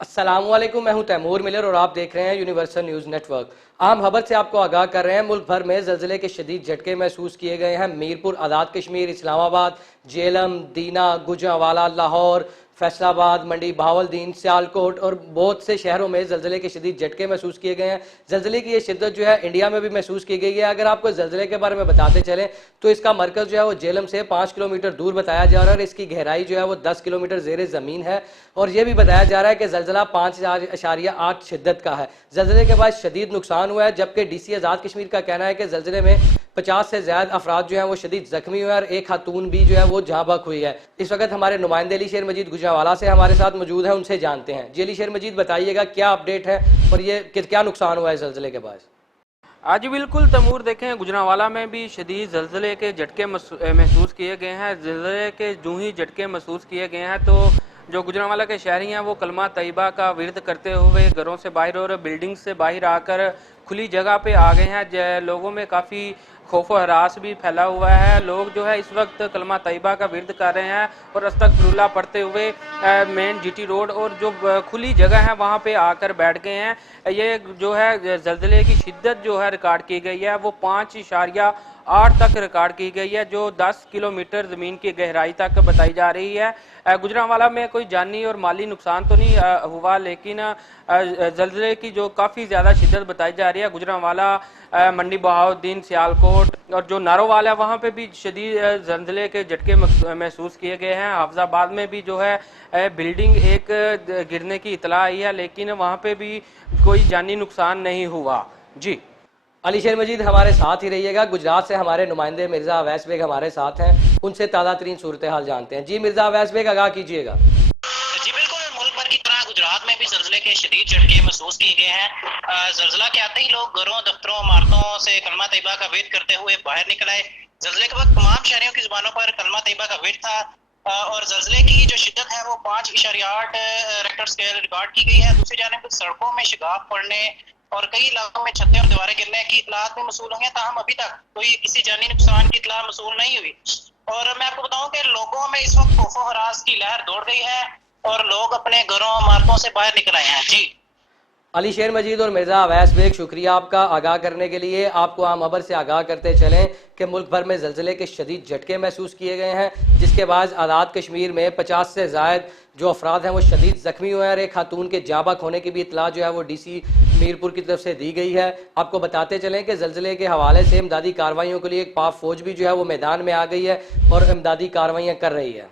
अस्सलामुअलैकुम, मैं हूं तैमूर मिलर और आप देख रहे हैं यूनिवर्सल न्यूज़ नेटवर्क। आम खबर से आपको आगाह कर रहे हैं। मुल्क भर में ज़लज़ले के शदीद झटके महसूस किए गए हैं। मीरपुर, आज़ाद कश्मीर, इस्लामाबाद, जेलम, दीना, गुजरांवाला, लाहौर, फैसलाबाद, मंडी, बहावलदीन, सियालकोट और बहुत से शहरों में ज़लज़ले के शदीद झटके महसूस किए गए हैं। ज़लज़ले की ये शिद्दत जो है इंडिया में भी महसूस की गई है। अगर आपको ज़लज़ले के बारे में बताते चलें तो इसका मरकज़ जो है वो जेलम से 5 किलोमीटर दूर बताया जा रहा है और इसकी गहराई जो है वो 10 किलोमीटर ज़ेरे ज़मीन है। और ये भी बताया जा रहा है कि ज़लज़ला 5.8 शिद्दत का है। ज़लज़ले के बाद शदीद नुकसान हुआ है, जबकि डीसी आज़ाद कश्मीर का कहना है कि ज़लज़ले में 50 से ज़्यादा अफराद जो हैं वो शदीद जख्मी हुए हैं और एक खातून भी जो है वो जहाँ बहक हुई है। इस वक्त हमारे नुमाइंदे अली शेर मजीद गुजरांवाला से हमारे साथ मौजूद है, उनसे जानते हैं। जी अली शेर मजीद, बताइएगा क्या अपडेट है और ये क्या नुकसान हुआ है ज़लज़ले के बाद? आज बिल्कुल तैमूर, देखें गुजरांवाला में भी शदीद ज़लज़ले के झटके महसूस किए गए हैं। ज़लज़ले के जो ही झटके महसूस किए गए हैं तो जो गुजरांवाला के शहरी हैं वो कलमा तैयबा का विरद करते हुए घरों से बाहर और बिल्डिंग से बाहर आकर खुली जगह पे आ गए हैं। लोगों में काफ़ी खौफ और हरास भी फैला हुआ है। लोग जो है इस वक्त कलमा तैयबा का विरद कर रहे हैं और अस्तगफिरुल्लाह पढ़ते हुए मेन जीटी रोड और जो खुली जगह है वहाँ पे आकर बैठ गए हैं। ये जो है ज़लज़ले की शिद्दत जो है रिकॉर्ड की गई है वो 5.8 तक रिकॉर्ड की गई है, जो 10 किलोमीटर ज़मीन की गहराई तक बताई जा रही है। गुजरांवाला में कोई जानी और माली नुकसान तो नहीं हुआ, लेकिन ज़लज़ले की जो काफ़ी ज़्यादा शिद्दत बताई जा रही है। गुजरांवाला, मंडी, बहावलदीन, सियालकोट और जो नारोवाल है वहाँ पे भी शदीद ज़लज़ले के झटके महसूस किए गए हैं। हाफजाबाद में भी जो है बिल्डिंग एक गिरने की इतला आई है, लेकिन वहाँ पे भी कोई जानी नुकसान नहीं हुआ। जी अली शेर मजीद, हमारे साथ ही रहिएगा। गुजरात से हमारे नुमाइंदे मिर्ज़ा अवैस बेग हमारे साथ हैं, उनसे ताज़ा तरीन सूरत हाल जानते हैं। जी मिर्ज़ा अवैस बेग, आगाह कीजिएगा। जी बिल्कुल, मुल्क भर की तरह गुजरात में भी ज़लज़ले के शदीद झटके महसूस किए गए हैं। ज़लज़ला के आते ही लोग घरों, दफ्तरों, इमारतों से कलमा तैयबा का विरद करते हुए बाहर निकल आए। ज़लज़ले के वक्त तमाम शहरियों की ज़ुबानों पर कलमा तैयबा का विरद था और ज़लज़ले की जो शिद्दत है वो 5.8 रेक्टर स्केल रिकॉर्ड की गई है। दूसरी जानिब सड़कों में शिगाफ पड़ने और कई इलाकों में छतें और दीवारें गिरने की इतलात भी मसूल हुई हैं, ताहम अभी तक कोई किसी जानी नुकसान की इतला मसूल नहीं हुई। और मैं आपको बताऊं कि लोगों में इस वक्त खौफ और हरास की लहर दौड़ गई है और लोग अपने घरों, इमारतों से बाहर निकल आए हैं। जी अली शेर मजीद और मिर्ज़ा अवैस बेग, शुक्रिया आपका आगाह करने के लिए। आपको आम खबर से आगाह करते चलें कि मुल्क भर में ज़लज़ले के शदीद झटके महसूस किए गए हैं, जिसके बाद आज़ाद कश्मीर में 50 से ज़ायद जो अफराद हैं वो शदीद जख्मी हुए हैं और एक खातून के जहाँ बहक होने की भी इतला जो है वो डीसी मीरपुर की तरफ से दी गई है। आपको बताते चलें कि ज़लज़ले के हवाले से इमदादी कार्रवाइयों के लिए एक पाक फ़ौज भी जो है वो मैदान में आ गई है और इमदादी कार्रवाइयाँ कर रही है।